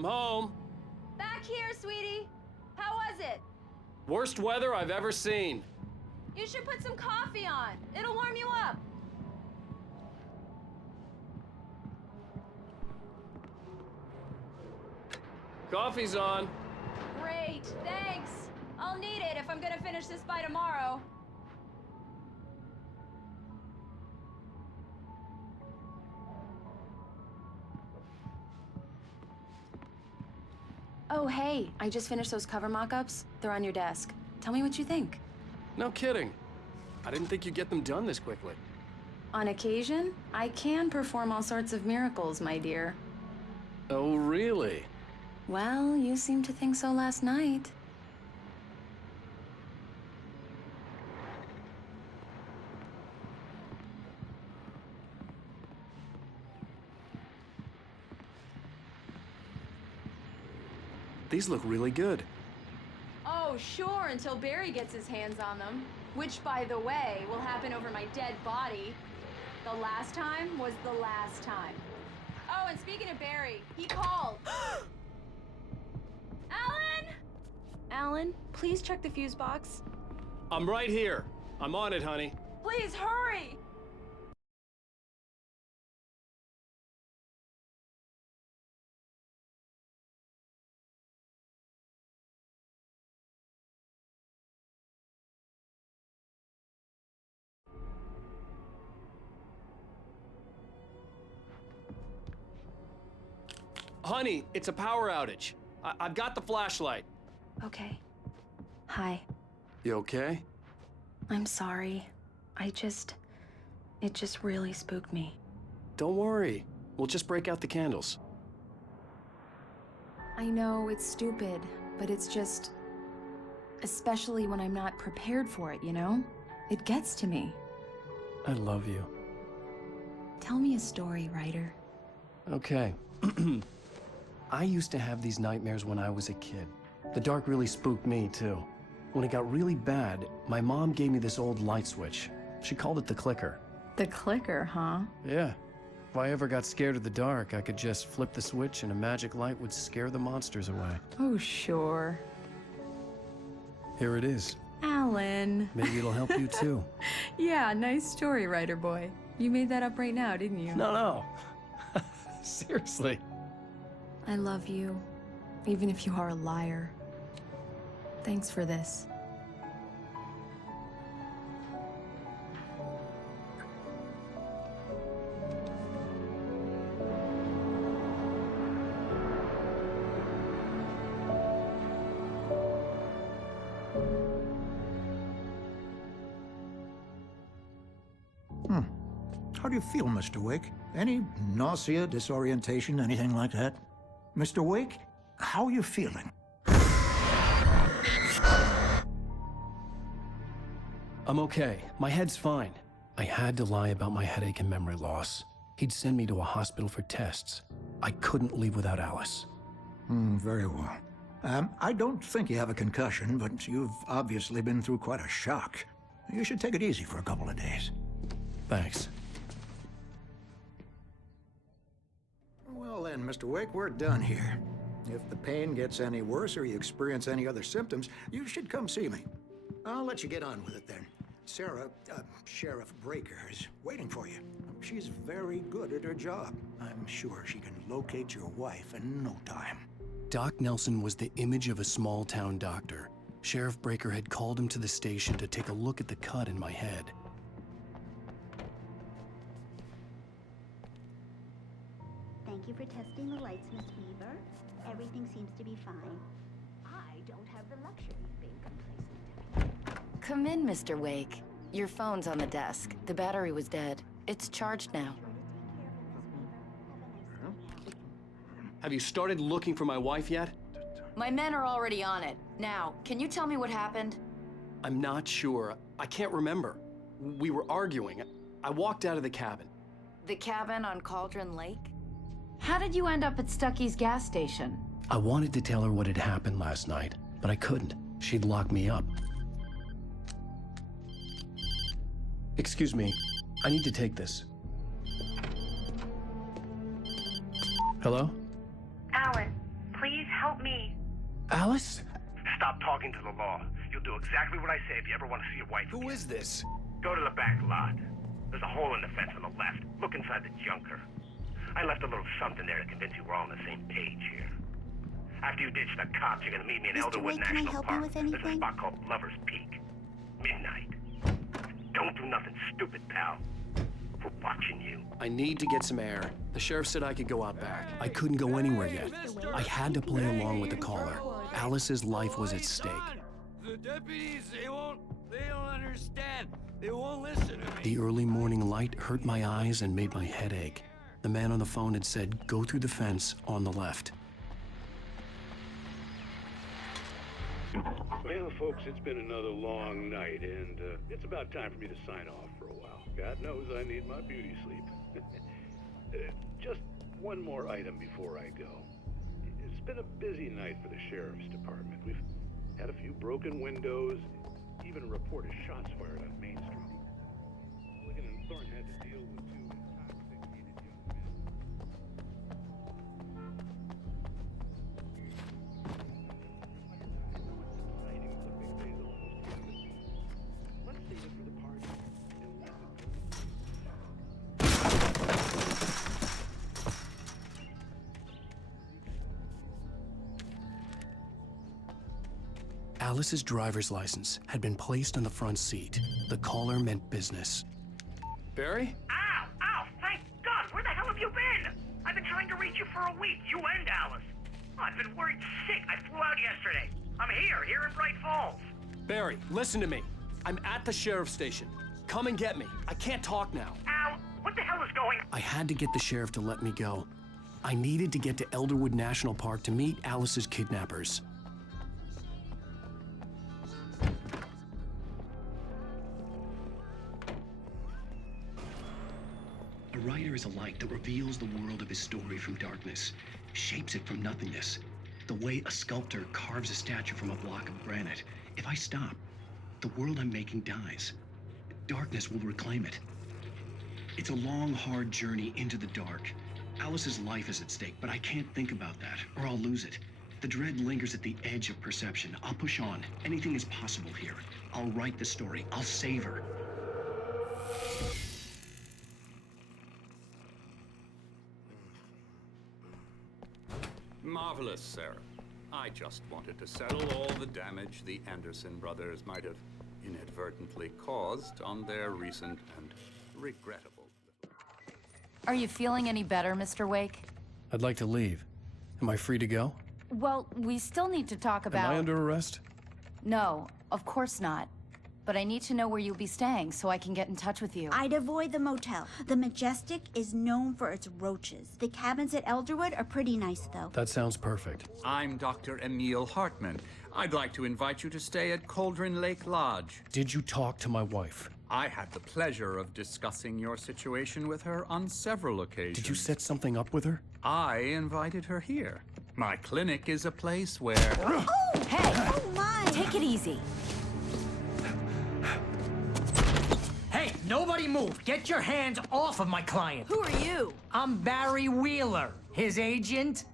I'm home. Back here, sweetie. How was it? Worst weather I've ever seen. You should put some coffee on. It'll warm you up. Coffee's on. Great, thanks. I'll need it if I'm gonna finish this by tomorrow. Oh, hey, I just finished those cover mock-ups. They're on your desk. Tell me what you think. No kidding. I didn't think you'd get them done this quickly. On occasion, I can perform all sorts of miracles, my dear. Oh, really? Well, you seemed to think so last night. These look really good. Oh, sure, until Barry gets his hands on them. Which, by the way, will happen over my dead body. The last time was the last time. Oh, and speaking of Barry, he called. Alan! Alan, please check the fuse box. I'm right here. I'm on it, honey. Please, hurry! Honey, it's a power outage. I've got the flashlight. Okay. Hi. You okay? I'm sorry. It just really spooked me. Don't worry. We'll just break out the candles. I know it's stupid, but it's just... especially when I'm not prepared for it, you know? It gets to me. I love you. Tell me a story, writer. Okay. I used to have these nightmares when I was a kid. The dark really spooked me, too. When it got really bad, my mom gave me this old light switch. She called it the clicker. The clicker, huh? Yeah. If I ever got scared of the dark, I could just flip the switch and a magic light would scare the monsters away. Oh, sure. Here it is. Alan. Maybe it'll help you, too. Yeah, nice story, writer boy. You made that up right now, didn't you? No. Seriously. I love you, even if you are a liar. Thanks for this. How do you feel, Mr. Wake? Any nausea, disorientation, anything like that? Mr. Wake, how are you feeling? I'm okay. My head's fine. I had to lie about my headache and memory loss. He'd send me to a hospital for tests. I couldn't leave without Alice. Very well. I don't think you have a concussion, but you've obviously been through quite a shock. You should take it easy for a couple of days. Thanks. Well then, Mr. Wake, we're done here. If the pain gets any worse or you experience any other symptoms, you should come see me. I'll let you get on with it then. Sarah, Sheriff Breaker, is waiting for you. She's very good at her job. I'm sure she can locate your wife in no time. Doc Nelson was the image of a small-town doctor. Sheriff Breaker had called him to the station to take a look at the cut in my head. Thank you for testing the lights, Miss Weaver. Everything seems to be fine. I don't have the luxury of being complacent. Come in, Mr. Wake. Your phone's on the desk. The battery was dead. It's charged now. Have you started looking for my wife yet? My men are already on it. Now, can you tell me what happened? I'm not sure. I can't remember. We were arguing. I walked out of the cabin. The cabin on Cauldron Lake? How did you end up at Stucky's gas station? I wanted to tell her what had happened last night, but I couldn't. She'd lock me up. Excuse me. I need to take this. Hello? Alan, not me. Alice? Stop talking to the law. You'll do exactly what I say if you ever want to see your wife again. Who is this? Go to the back lot. There's a hole in the fence on the left. Look inside the junker. I left a little something there to convince you we're all on the same page here. After you ditch the cops, you're gonna meet me in Mr. Elderwood Wake, can I National help you Park. with There's a anything? spot called Lover's Peak. Midnight. Don't do nothing stupid, pal. We're watching you. I need to get some air. The sheriff said I could go out back. I couldn't go anywhere yet. I had to play along with the caller. Alice's life was at stake. The deputies, they don't understand. They won't listen to me. The early morning light hurt my eyes and made my head ache. The man on the phone had said, go through the fence on the left. Well, folks, it's been another long night, and it's about time for me to sign off for a while. God knows I need my beauty sleep. Just one more item before I go. It's been a busy night for the sheriff's department. We've had a few broken windows, even a report of shots fired on Main Street. Mulligan and Thorne had to deal with two intoxicated young men. Let's save it for the party and leave Alice's driver's license had been placed on the front seat. The caller meant business. Barry? Ow! Ow! Thank God! Where the hell have you been? I've been trying to reach you for a week, you and Alice. Oh, I've been worried sick. I flew out yesterday. I'm here in Bright Falls. Barry, listen to me. I'm at the sheriff's station. Come and get me. I can't talk now. Ow! What the hell is going on? I had to get the sheriff to let me go. I needed to get to Elderwood National Park to meet Alice's kidnappers. A writer is a light that reveals the world of his story from darkness, shapes it from nothingness. The way a sculptor carves a statue from a block of granite. If I stop, the world I'm making dies. Darkness will reclaim it. It's a long, hard journey into the dark. Alice's life is at stake, but I can't think about that, or I'll lose it. The dread lingers at the edge of perception. I'll push on. Anything is possible here. I'll write the story. I'll save her. Marvelous, Sarah. I just wanted to settle all the damage the Anderson brothers might have inadvertently caused on their recent and regrettable. Are you feeling any better, Mr. Wake? I'd like to leave. Am I free to go? Well, we still need to talk about... Am I under arrest? No, of course not. But I need to know where you'll be staying so I can get in touch with you. I'd avoid the motel. The Majestic is known for its roaches. The cabins at Elderwood are pretty nice, though. That sounds perfect. I'm Dr. Emil Hartman. I'd like to invite you to stay at Cauldron Lake Lodge. Did you talk to my wife? I had the pleasure of discussing your situation with her on several occasions. Did you set something up with her? I invited her here. My clinic is a place where... Oh! Hey! Oh, my! Take it easy. Hey, nobody move! Get your hands off of my client! Who are you? I'm Barry Wheeler, his agent.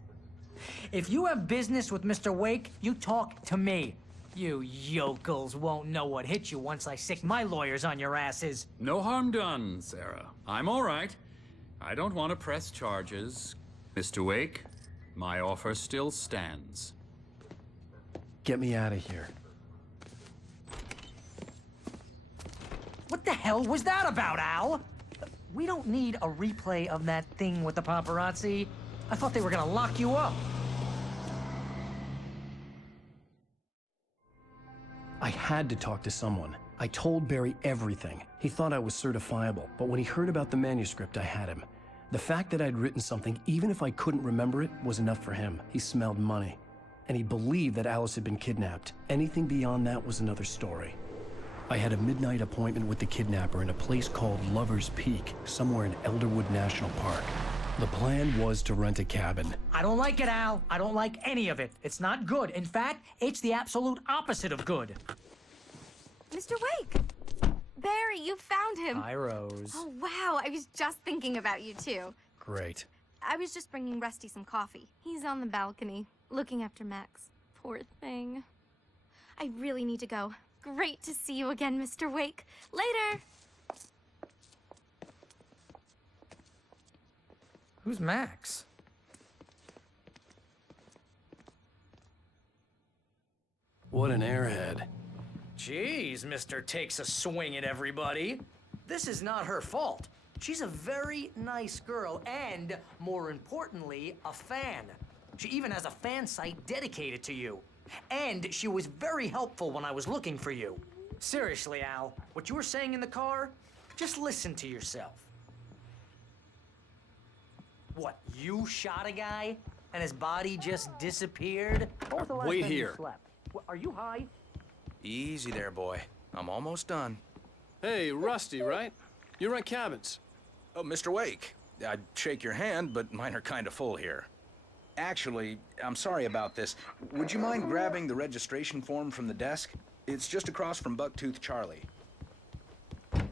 If you have business with Mr. Wake, you talk to me. You yokels won't know what hit you once I sick my lawyers on your asses. No harm done, Sarah. I'm all right. I don't want to press charges. Mr. Wake, my offer still stands. Get me out of here. What the hell was that about, Al? We don't need a replay of that thing with the paparazzi. I thought they were gonna lock you up. I had to talk to someone. I told Barry everything. He thought I was certifiable, but when he heard about the manuscript, I had him. The fact that I'd written something, even if I couldn't remember it, was enough for him. He smelled money. And he believed that Alice had been kidnapped. Anything beyond that was another story. I had a midnight appointment with the kidnapper in a place called Lover's Peak, somewhere in Elderwood National Park. The plan was to rent a cabin. I don't like it, Al. I don't like any of it. It's not good. In fact, it's the absolute opposite of good. Mr. Wake! Barry, you found him! Hi, Rose. Oh, wow. I was just thinking about you, too. Great. I was just bringing Rusty some coffee. He's on the balcony, looking after Max. Poor thing. I really need to go. Great to see you again, Mr. Wake. Later! Who's Max? What an airhead. Jeez, Mr. Takes a swing at everybody. This is not her fault. She's a very nice girl and, more importantly, a fan. She even has a fan site dedicated to you. And she was very helpful when I was looking for you. Seriously, Al, what you were saying in the car, just listen to yourself. What, you shot a guy and his body just disappeared? When was the last Wait time you here. slept? Are you high? Easy there, boy. I'm almost done. Hey, Rusty, right? You rent cabins. Oh, Mr. Wake. I'd shake your hand, but mine are kind of full here. Actually, I'm sorry about this. Would you mind grabbing the registration form from the desk? It's just across from Bucktooth Charlie.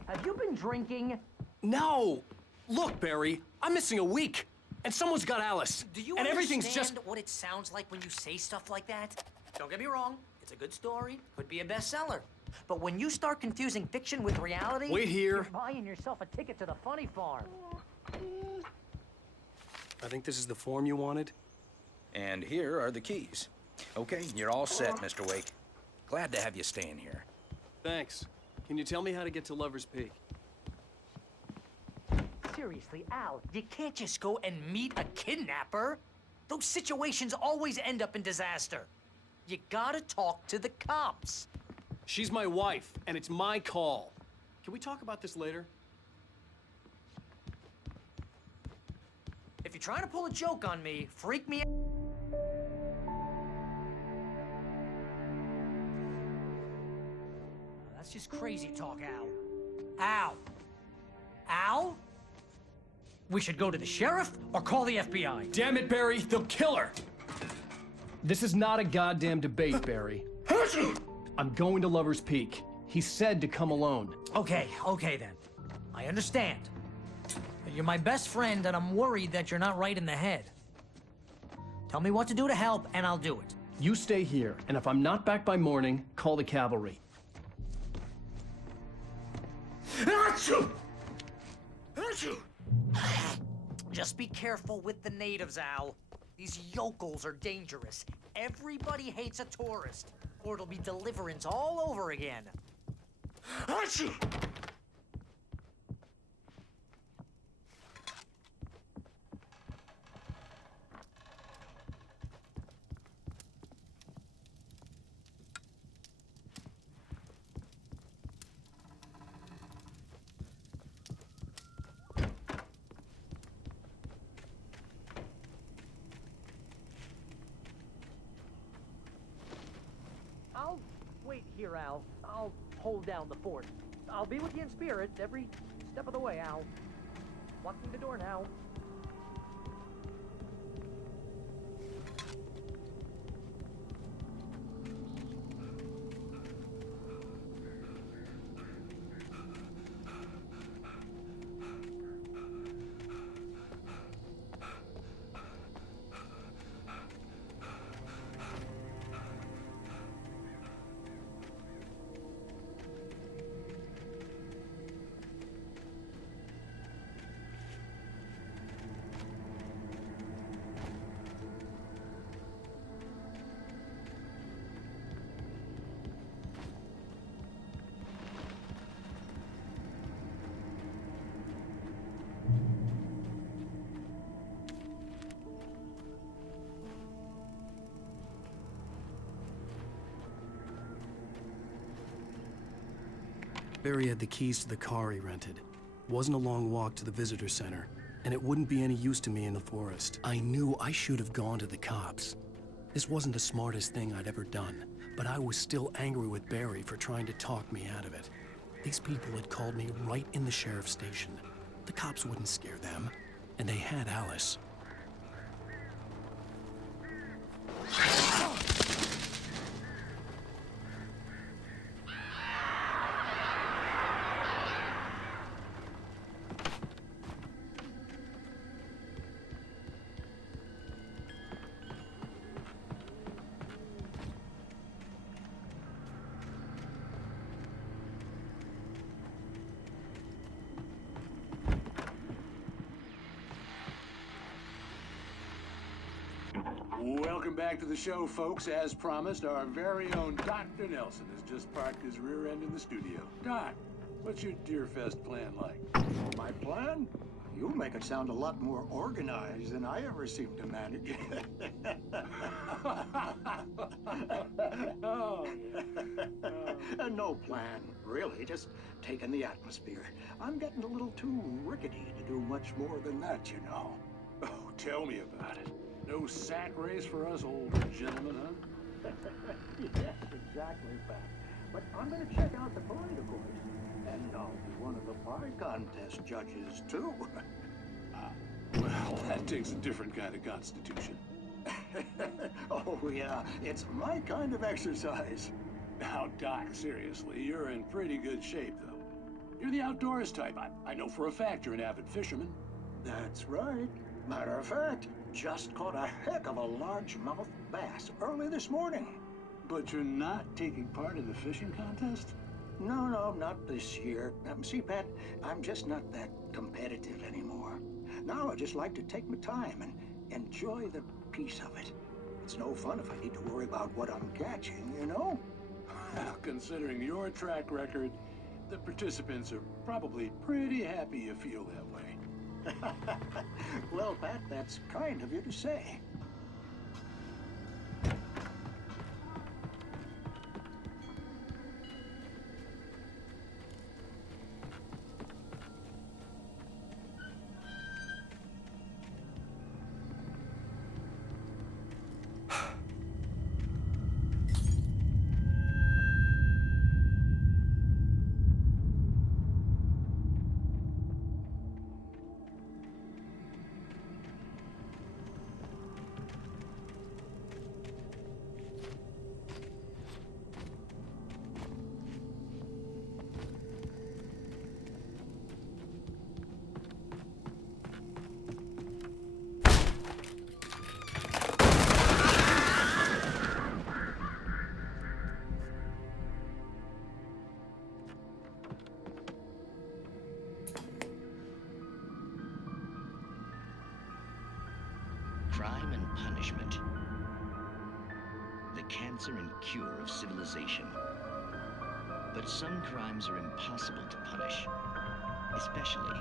Have you been drinking? No! Look, Barry, I'm missing a week. And someone's got Alice. Do you and everything's just... understand what it sounds like when you say stuff like that? Don't get me wrong, it's a good story, could be a bestseller. But when you start confusing fiction with reality... Wait here. You're buying yourself a ticket to the funny farm. I think this is the form you wanted. And here are the keys. Okay, you're all set, Mr. Wake. Glad to have you staying here. Thanks. Can you tell me how to get to Lover's Peak? Seriously, Al, you can't just go and meet a kidnapper. Those situations always end up in disaster. You gotta talk to the cops. She's my wife, and it's my call. Can we talk about this later? If you're trying to pull a joke on me, freak me out. That's just crazy talk, Al. Al! Al? We should go to the sheriff or call the FBI. Damn it, Barry, they'll kill her! This is not a goddamn debate, Barry. I'm going to Lover's Peak. He said to come alone. Okay then. I understand. You're my best friend, and I'm worried that you're not right in the head. Tell me what to do to help, and I'll do it. You stay here, and if I'm not back by morning, call the cavalry. Achoo! Just be careful with the natives, Al. These yokels are dangerous. Everybody hates a tourist, or it'll be deliverance all over again. Achoo! I'll wait here, Al. I'll hold down the fort. I'll be with you in spirit every step of the way, Al. Locking the door now. Barry had the keys to the car he rented. Wasn't a long walk to the visitor center, and it wouldn't be any use to me in the forest. I knew I should have gone to the cops. This wasn't the smartest thing I'd ever done, but I was still angry with Barry for trying to talk me out of it. These people had called me right in the sheriff's station. The cops wouldn't scare them, and they had Alice. Welcome back to the show, folks. As promised, our very own Dr. Nelson has just parked his rear end in the studio. Doc, what's your Deerfest plan like? My plan? You make it sound a lot more organized than I ever seem to manage. Oh. No plan, really. Just taking the atmosphere. I'm getting a little too rickety to do much more than that, you know. Oh, tell me about it. No sack race for us older gentlemen, huh? Yes, exactly, Pat. But I'm gonna check out the parade, of course. And I'll be one of the pie contest judges, too. Well, that takes a different kind of constitution. Oh, yeah. It's my kind of exercise. Now, Doc, seriously, you're in pretty good shape, though. You're the outdoors type. I know for a fact you're an avid fisherman. That's right. Matter of fact, just caught a heck of a largemouth bass early this morning. But you're not taking part in the fishing contest? No, not this year. See, Pat, I'm just not that competitive anymore. Now I just like to take my time and enjoy the peace of it. It's no fun if I need to worry about what I'm catching, you know? Well, considering your track record, the participants are probably pretty happy you feel that way. Well, Pat, that's kind of you to say. Crime and punishment. The cancer and cure of civilization. But some crimes are impossible to punish, especially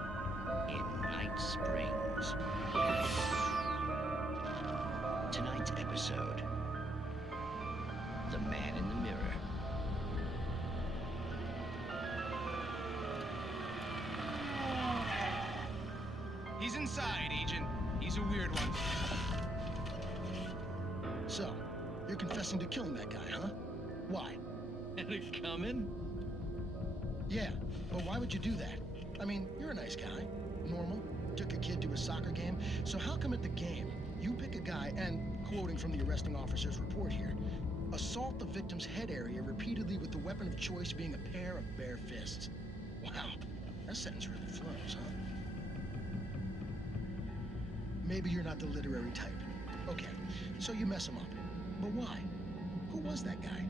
in Night Springs. Tonight's episode, The Man in the Mirror. He's inside, Agent. He's a weird one. So, you're confessing to killing that guy, huh? Why? Had it coming? Yeah, but why would you do that? I mean, you're a nice guy. Normal. Took a kid to a soccer game. So how come at the game, you pick a guy and, quoting from the arresting officer's report here, assault the victim's head area repeatedly with the weapon of choice being a pair of bare fists? Wow, that sentence really flows, huh? Maybe you're not the literary type. Okay, so you mess him up. But why? Who was that guy?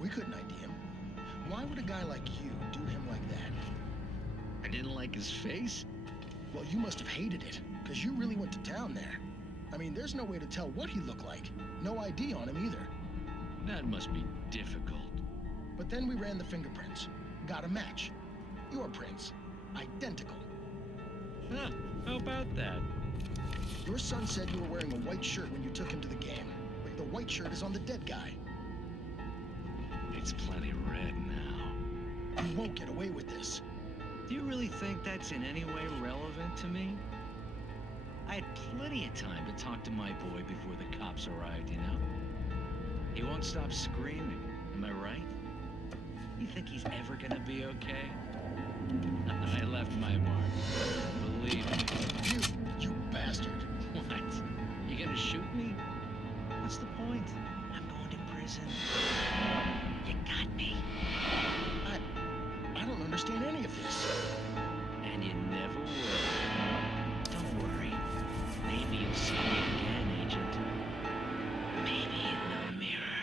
We couldn't ID him. Why would a guy like you do him like that? I didn't like his face? Well, you must have hated it, because you really went to town there. I mean, there's no way to tell what he looked like. No ID on him either. That must be difficult. But then we ran the fingerprints. Got a match. Your prints. Identical. Huh, how about that? Your son said you were wearing a white shirt when you took him to the game. But the white shirt is on the dead guy. It's plenty red now. You won't get away with this. Do you really think that's in any way relevant to me? I had plenty of time to talk to my boy before the cops arrived, you know? He won't stop screaming, am I right? You think he's ever gonna be okay? I left my mark. Believe me. You bastard. What? You gonna shoot me? What's the point? I'm going to prison. You got me. I don't understand any of this. And you never will. Don't worry. Maybe you'll see me again, Agent. Maybe in the mirror.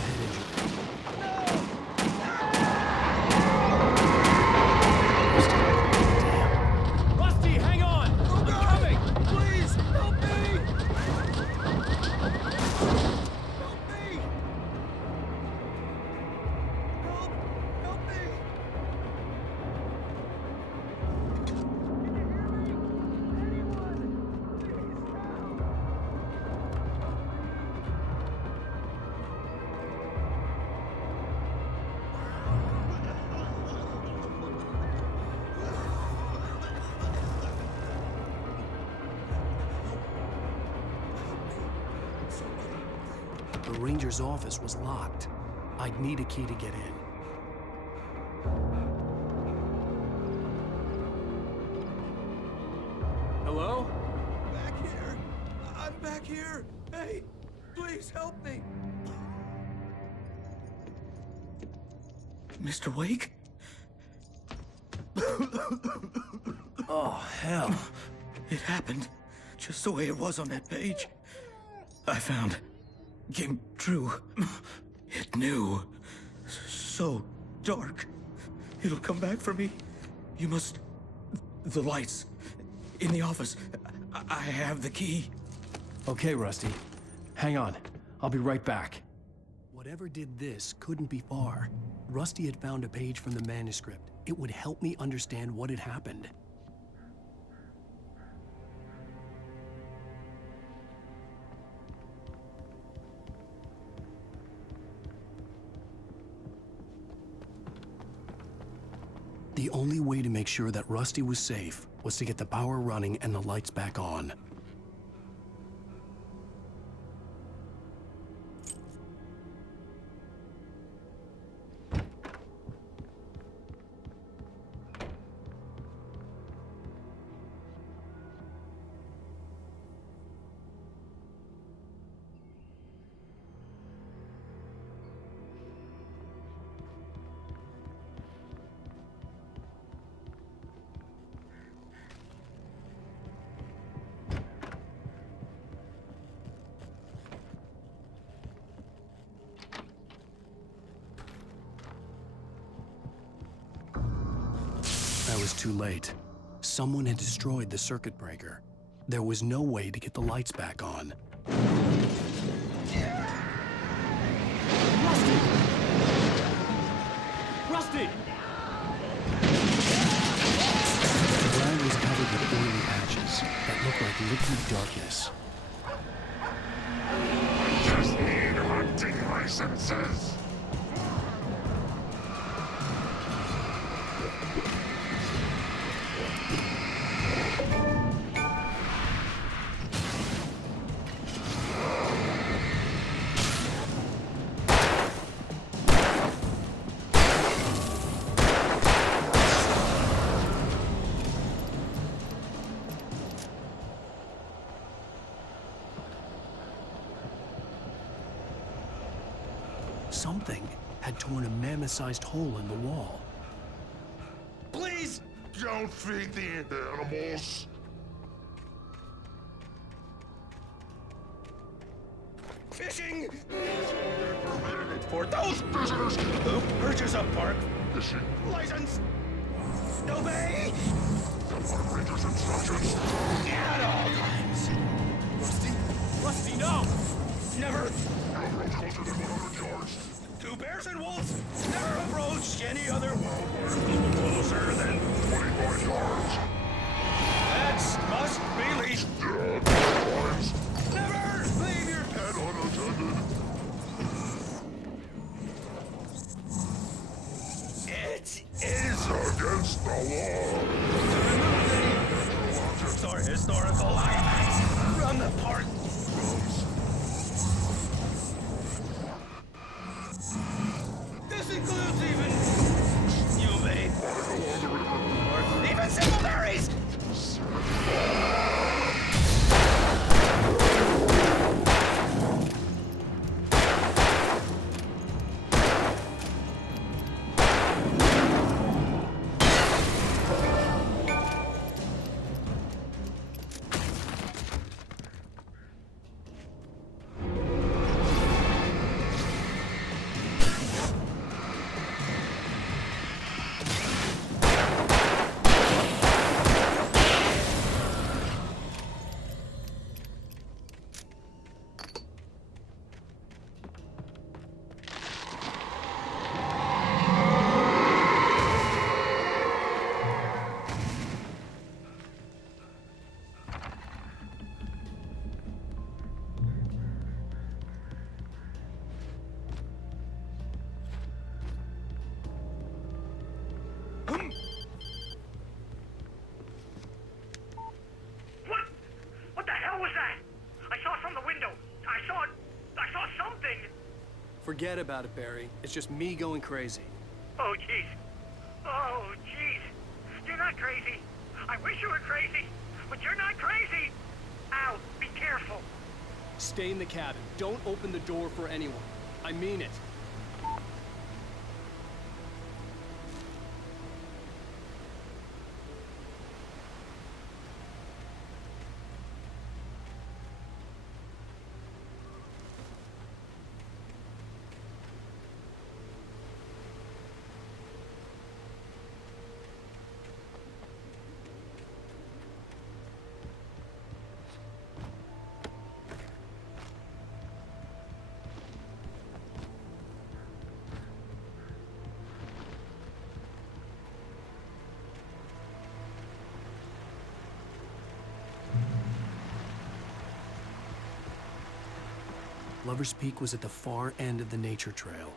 single head injury. Rusty, hang on! I'm coming! Please, help me! Help me! Help me! The ranger's office was locked. I'd need a key to get in. Hello? Back here! I'm back here! Hey, please help me! Mr. Wake? Oh, hell. It happened just the way it was on that page. I found. Came true. It knew. So dark. It'll come back for me. You must... The lights. In the office. I have the key. Okay, Rusty. Hang on. I'll be right back. Whatever did this couldn't be far. Rusty had found a page from the manuscript. It would help me understand what had happened. The only way to make sure that Rusty was safe was to get the power running and the lights back on. I was too late. Someone had destroyed the circuit breaker. There was no way to get the lights back on. Rusty! Rusty! The ground was covered with oily patches that looked like liquid darkness. I just need hunting licenses. Something had torn a mammoth-sized hole in the wall. Please don't feed the animals. Fishing! For those visitors who purchase a park fishing license. Obey the ranger's instructions at all times. Rusty? Rusty, no! Never. Now approach closer than 100 yards. Two bears and wolves never approached any other Closer than 25 yards. That must be least. Times. Never leave your Pet unattended. It is Against the law. Historical artifacts from the park. This includes even you made or even simple berries. Forget about it, Barry. It's just me going crazy. Oh, jeez. Oh, jeez. You're not crazy. I wish you were crazy, but you're not crazy. Ow, be careful. Stay in the cabin. Don't open the door for anyone. I mean it. Lover's Peak was at the far end of the nature trail.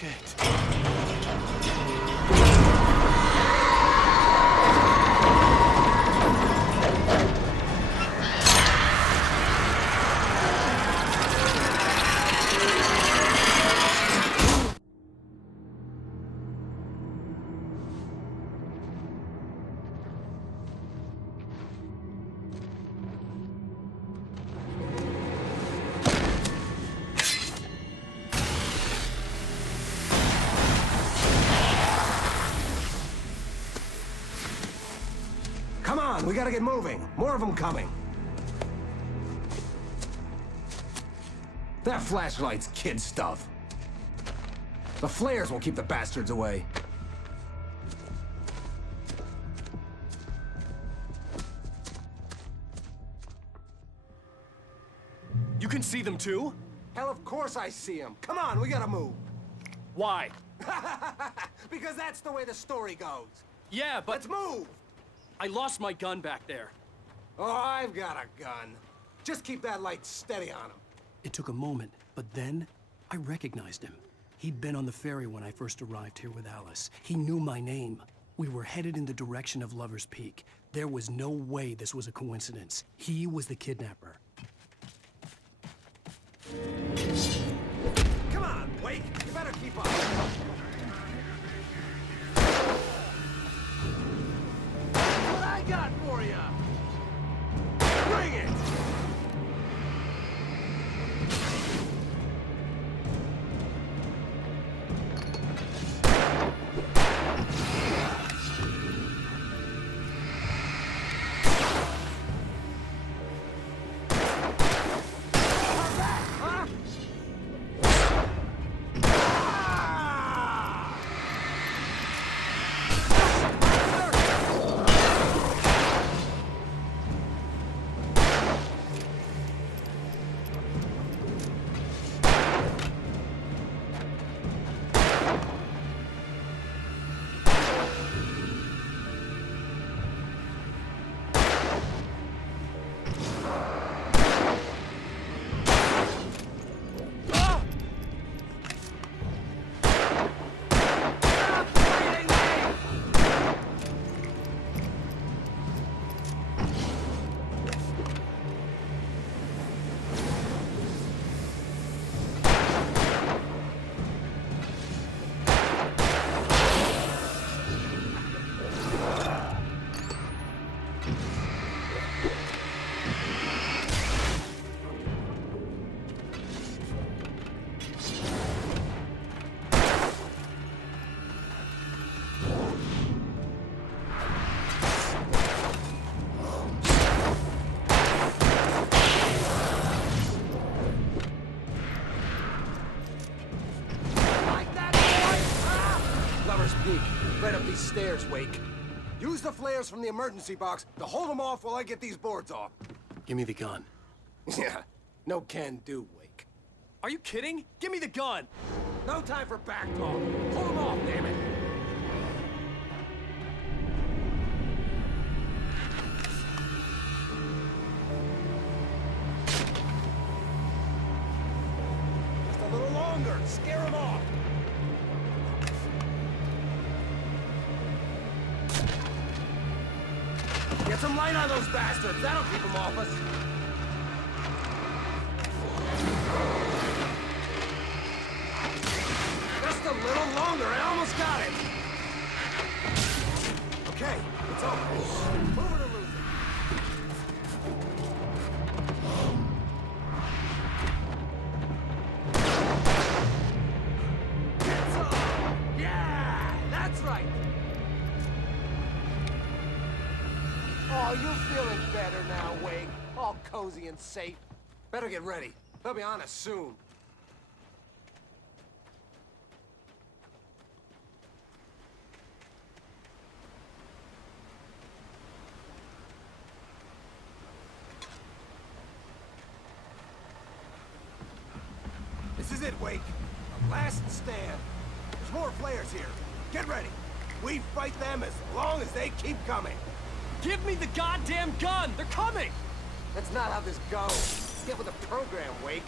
Shit. Come on, we gotta get moving. More of them coming. That flashlight's kid stuff. The flares will keep the bastards away. You can see them too? Hell, of course I see them. Come on, we gotta move. Why? Because that's the way the story goes. Yeah, but... Let's move! I lost my gun back there. Oh, I've got a gun. Just keep that light steady on him. It took a moment, but then I recognized him. He'd been on the ferry when I first arrived here with Alice. He knew my name. We were headed in the direction of Lover's Peak. There was no way this was a coincidence. He was the kidnapper. Come on, Wake! You better keep up. What I got for you? Bring it! Right up these stairs, Wake. Use the flares from the emergency box to hold them off while I get these boards off. Give me the gun. Yeah, no can do, Wake. Are you kidding? Give me the gun! No time for back talk. Pull them off, damn it! Just a little longer. Scare them off. Get some light on those bastards. That'll keep them off us. Just a little longer. I almost got it. Okay, it's over. Move it or lose it. Get some. Yeah, that's right. Oh, you're feeling better now, Wake. All cozy and safe. Better get ready. They'll be on us soon. This is it, Wake. Our last stand. There's more flares here. Get ready. We fight them as long as they keep coming. Give me the goddamn gun! They're coming! That's not how this goes. Get with the program, Wake.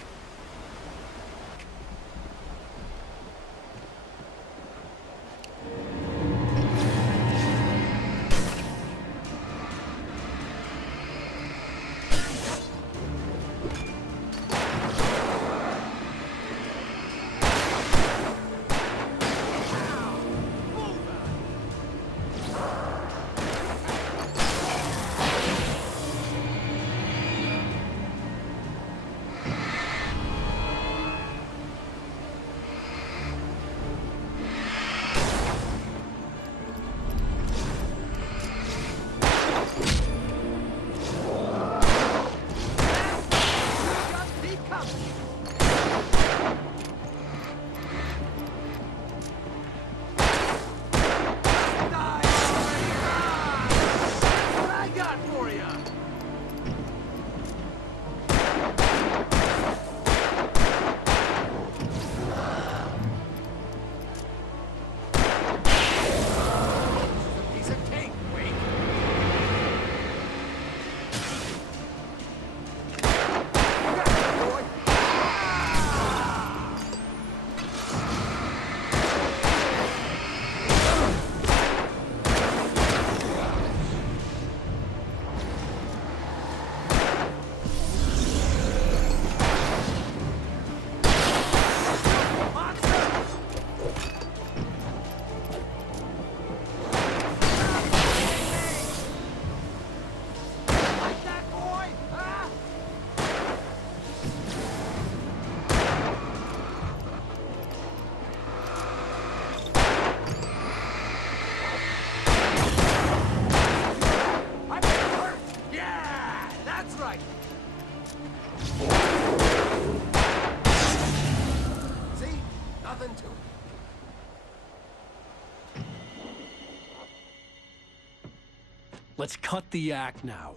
let's cut the act now.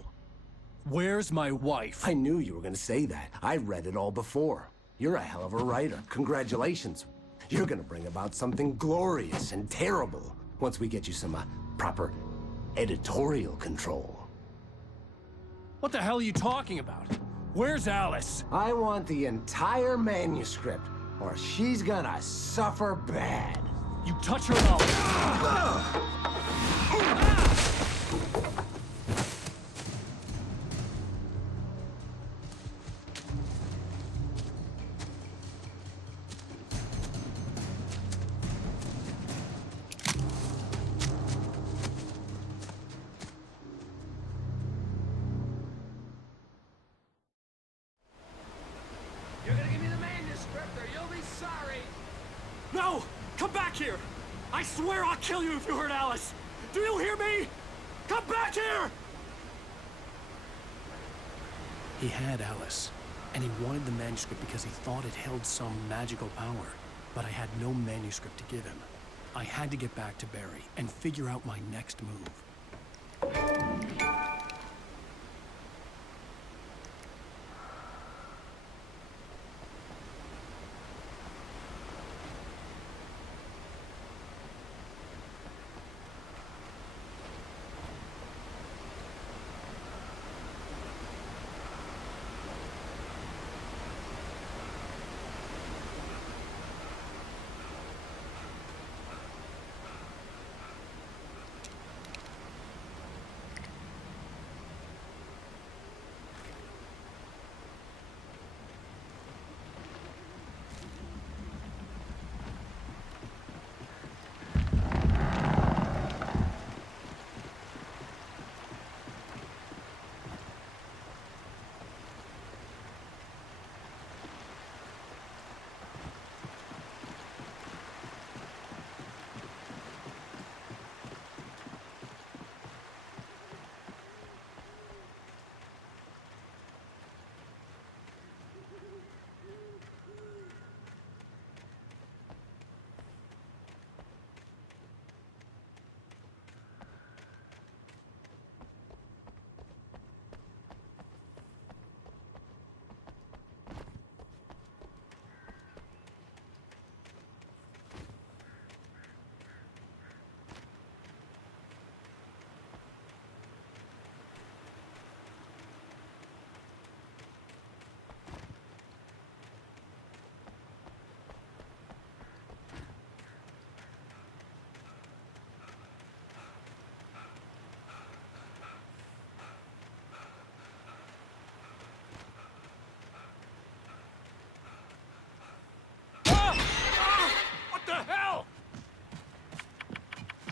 Where's my wife? I knew you were gonna say that. I read it all before. You're a hell of a writer. Congratulations. You're gonna bring about something glorious and terrible once we get you some proper editorial control. What the hell are you talking about? Where's Alice? I want the entire manuscript, or she's gonna suffer bad. You touch her and I'll... You're gonna give me the manuscript or you'll be sorry. No! Come back here! I swear I'll kill you if you hurt Alice! Do you hear me? Come back here! He had Alice, and he wanted the manuscript because he thought it held some magical power. But I had no manuscript to give him. I had to get back to Barry and figure out my next move.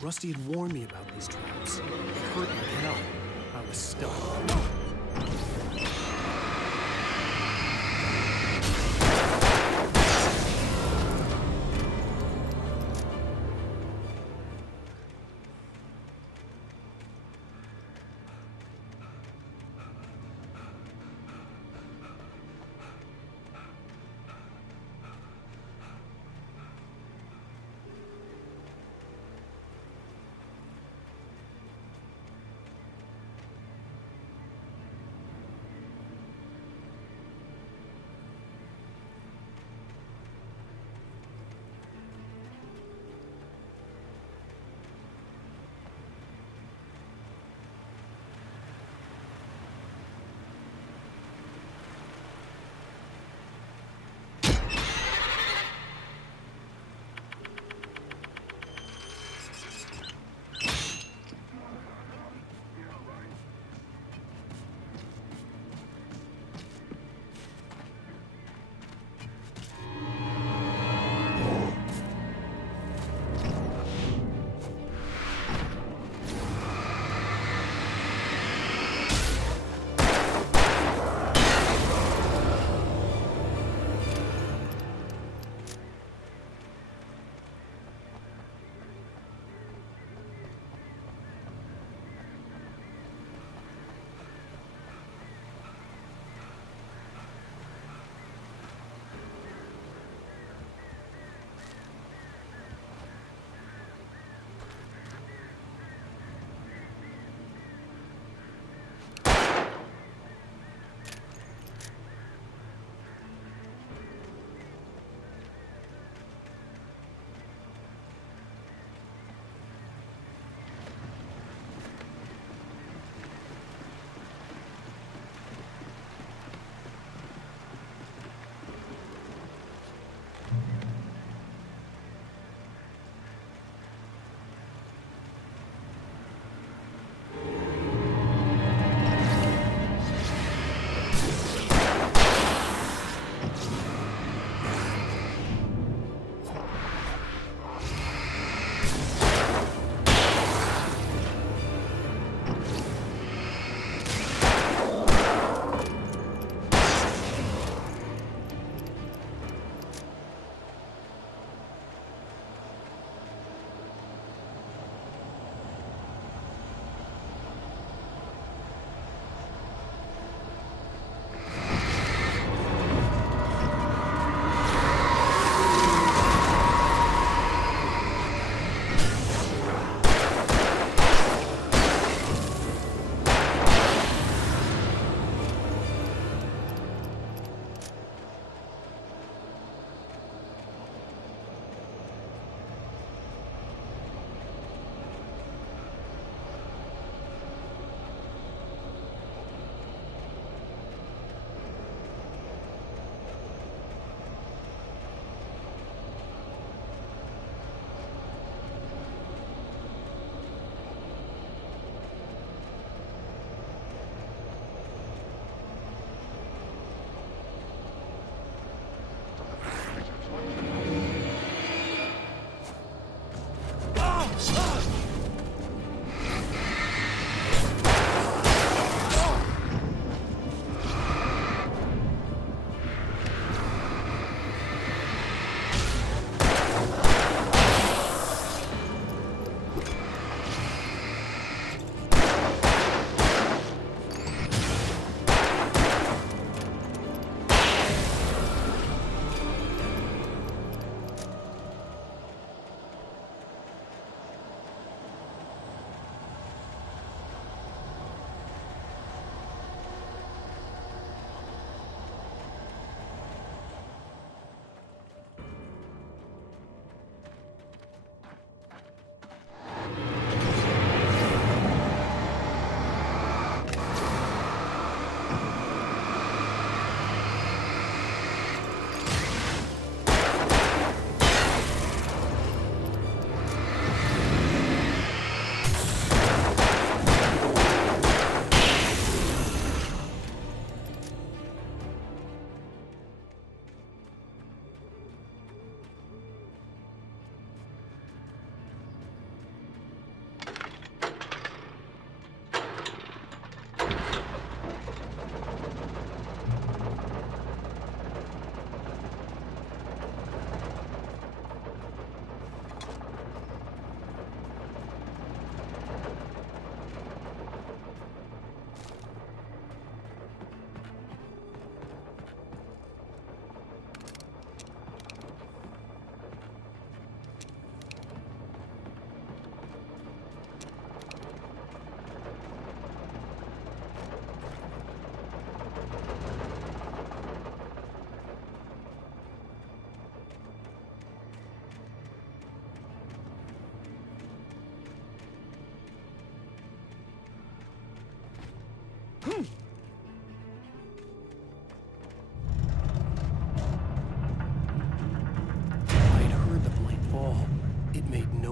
Rusty had warned me about these traps. It hurt like hell. I was stuck.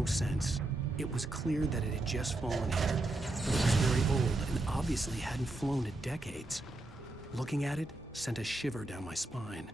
no sense. It was clear that it had just fallen here, but it was very old and obviously hadn't flown in decades. Looking at it sent a shiver down my spine.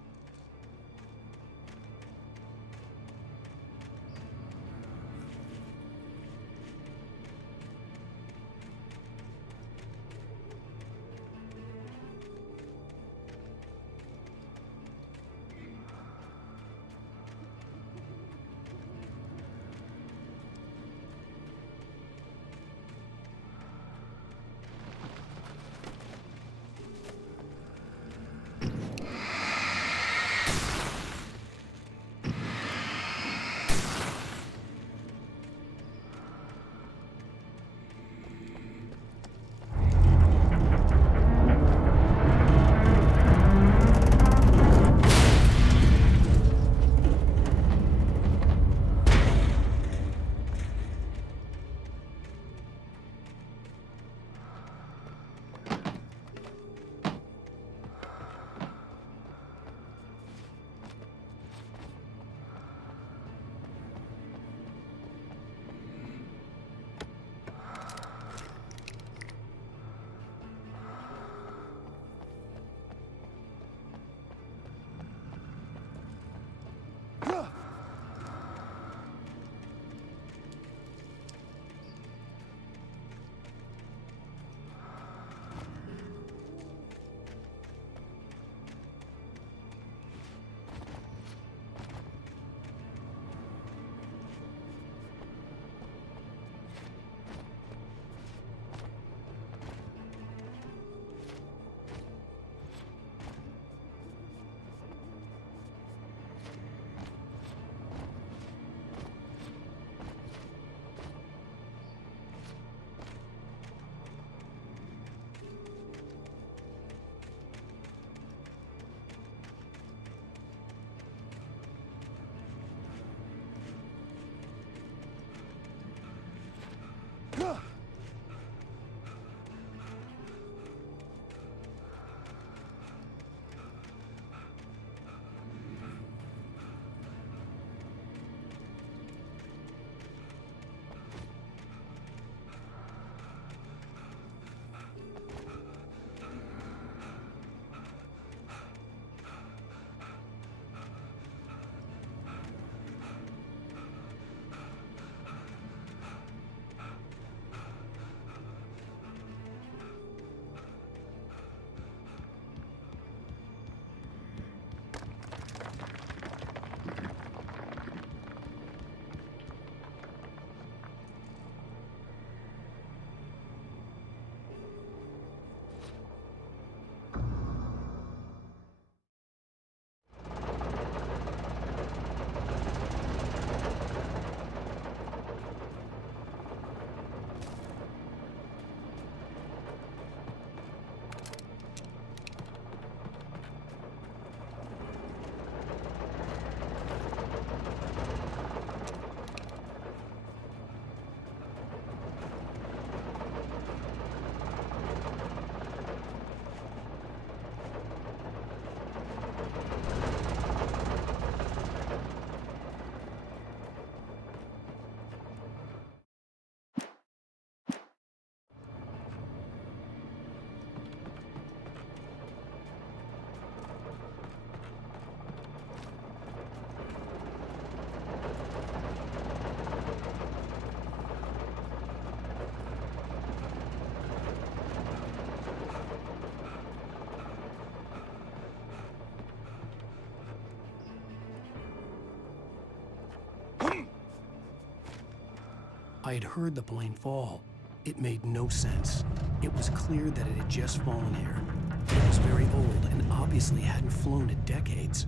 I had heard the plane fall. It made no sense. It was clear that it had just fallen here. It was very old and obviously hadn't flown in decades.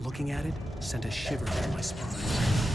Looking at it sent a shiver down my spine.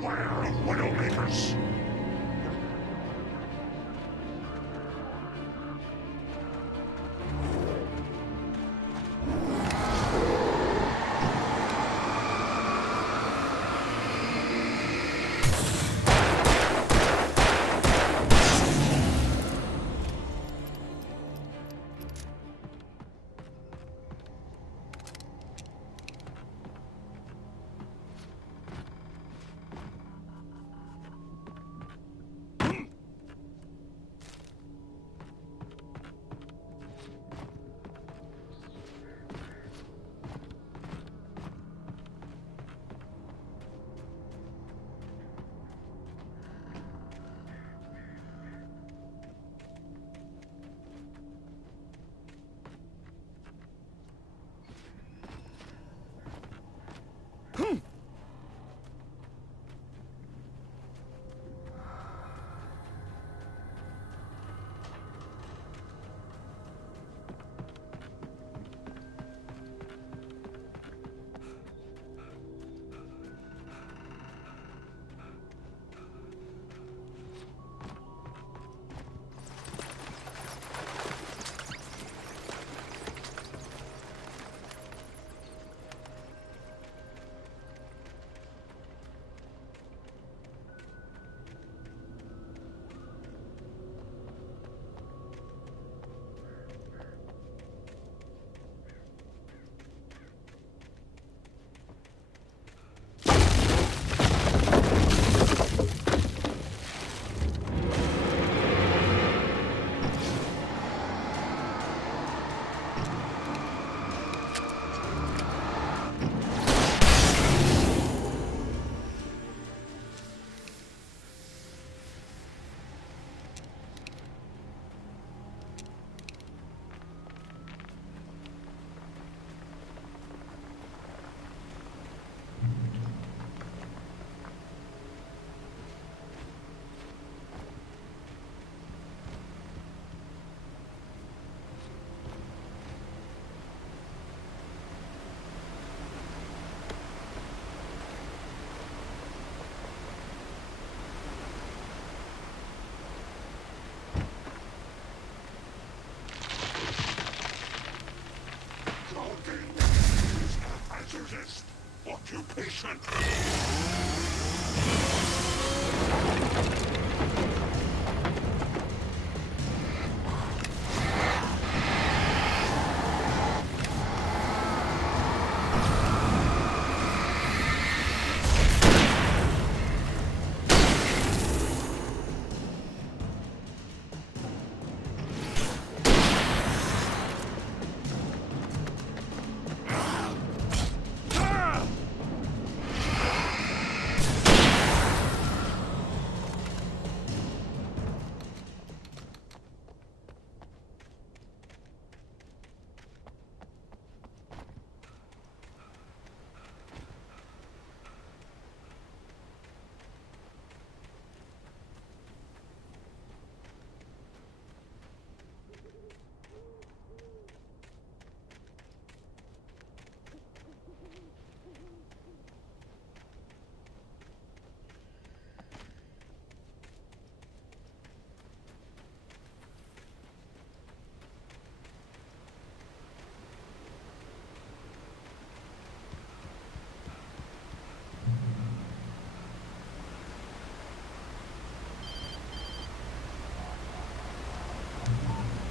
aware of Widowmakers. Occupation.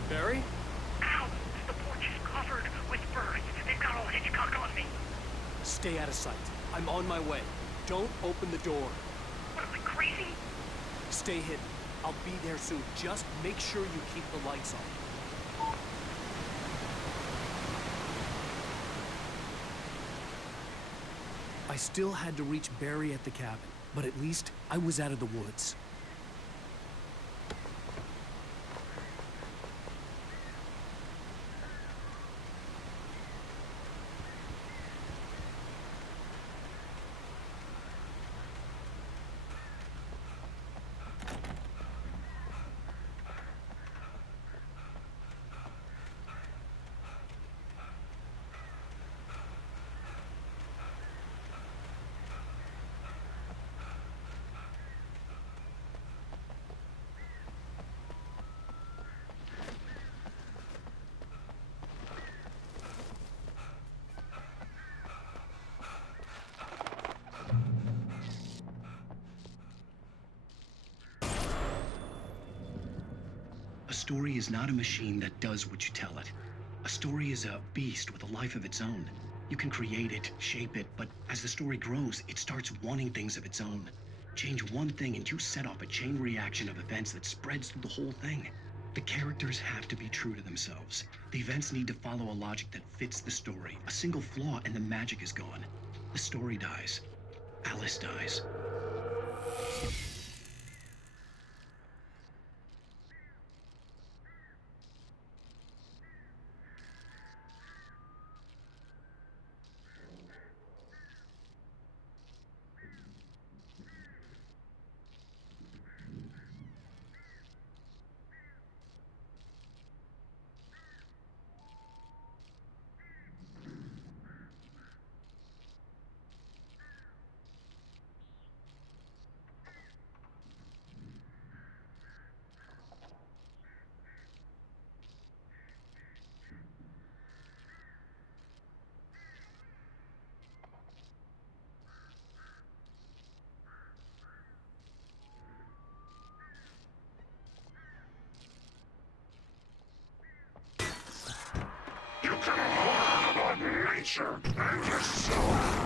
Barry? Ow! The porch is covered with birds. They've got all Hitchcock on me. Stay out of sight. I'm on my way. Don't open the door. What am I, crazy? Stay hidden. I'll be there soon. Just make sure you keep the lights on. I still had to reach Barry at the cabin, but at least I was out of the woods. story is not a machine that does what you tell it. A story is a beast with a life of its own. You can create it, shape it, but as the story grows, it starts wanting things of its own. Change one thing and you set off a chain reaction of events that spreads through the whole thing. The characters have to be true to themselves. The events need to follow a logic that fits the story. A single flaw and the magic is gone. The story dies. Alice dies. You can hold on nature and your soul.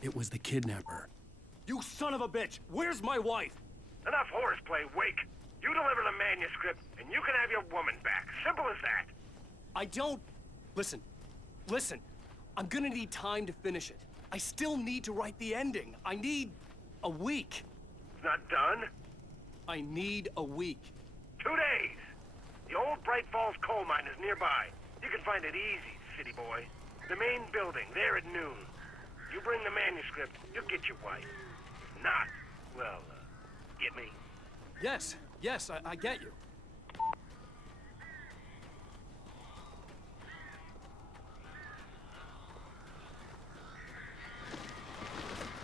It was the kidnapper. You son of a bitch! Where's my wife? Enough horseplay, Wake. You deliver the manuscript, and you can have your woman back. Simple as that. I don't... Listen. I'm gonna need time to finish it. I still need to write the ending. I need a week. It's not done? I need a week. 2 days. The old Bright Falls coal mine is nearby. You can find it easy, city boy. The main building, there at noon. You bring the manuscript, you'll get your wife. Not, well, get me? Yes, I get you.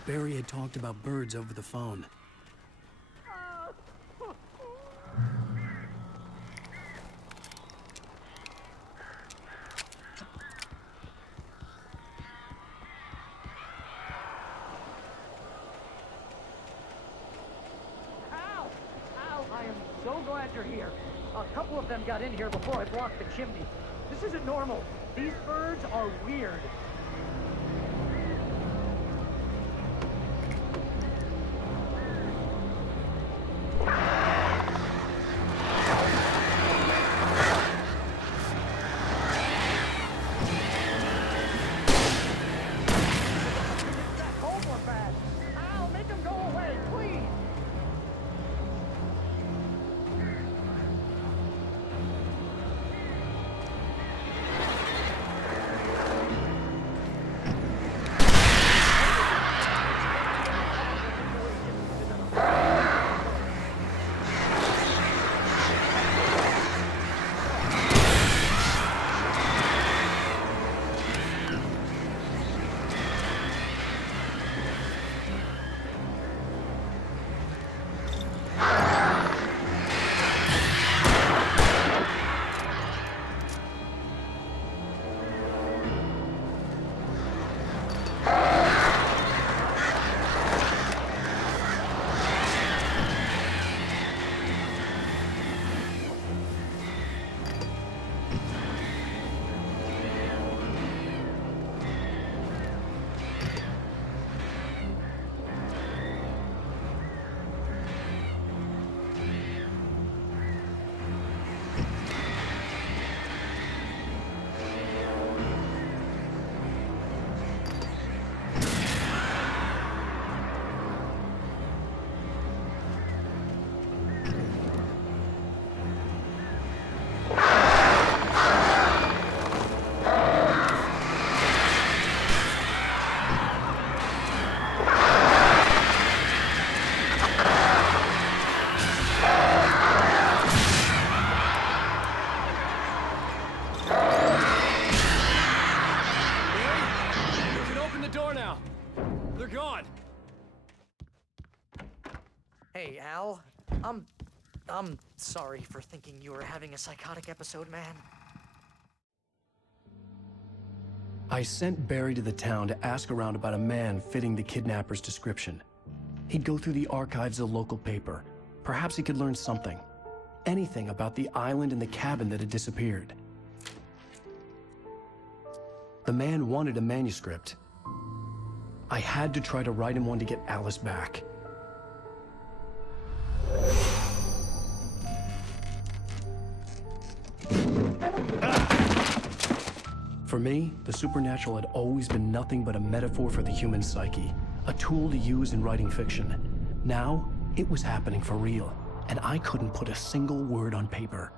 Barry had talked about birds over the phone. I am so glad you're here. A couple of them got in here before I blocked the chimney. This isn't normal. These birds are weird. Hey, Al. I'm sorry for thinking you were having a psychotic episode, man. I sent Barry to the town to ask around about a man fitting the kidnapper's description. He'd go through the archives of the local paper. Perhaps he could learn something. Anything about the island and the cabin that had disappeared. The man wanted a manuscript. I had to try to write him one to get Alice back. For me, the supernatural had always been nothing but a metaphor for the human psyche, a tool to use in writing fiction. Now, it was happening for real, and I couldn't put a single word on paper.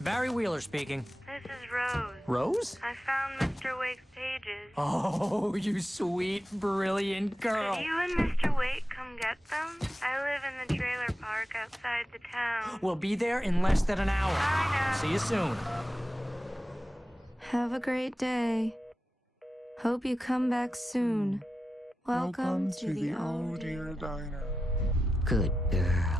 Barry Wheeler speaking. This is Rose. Rose? I found Mr. Wake's pages. Oh, you sweet, brilliant girl. Could you and Mr. Wake come get them? I live in the trailer park outside the town. We'll be there in less than an hour. I know. See you soon. Have a great day. Hope you come back soon. Welcome to the Oh Dear Diner. Good girl.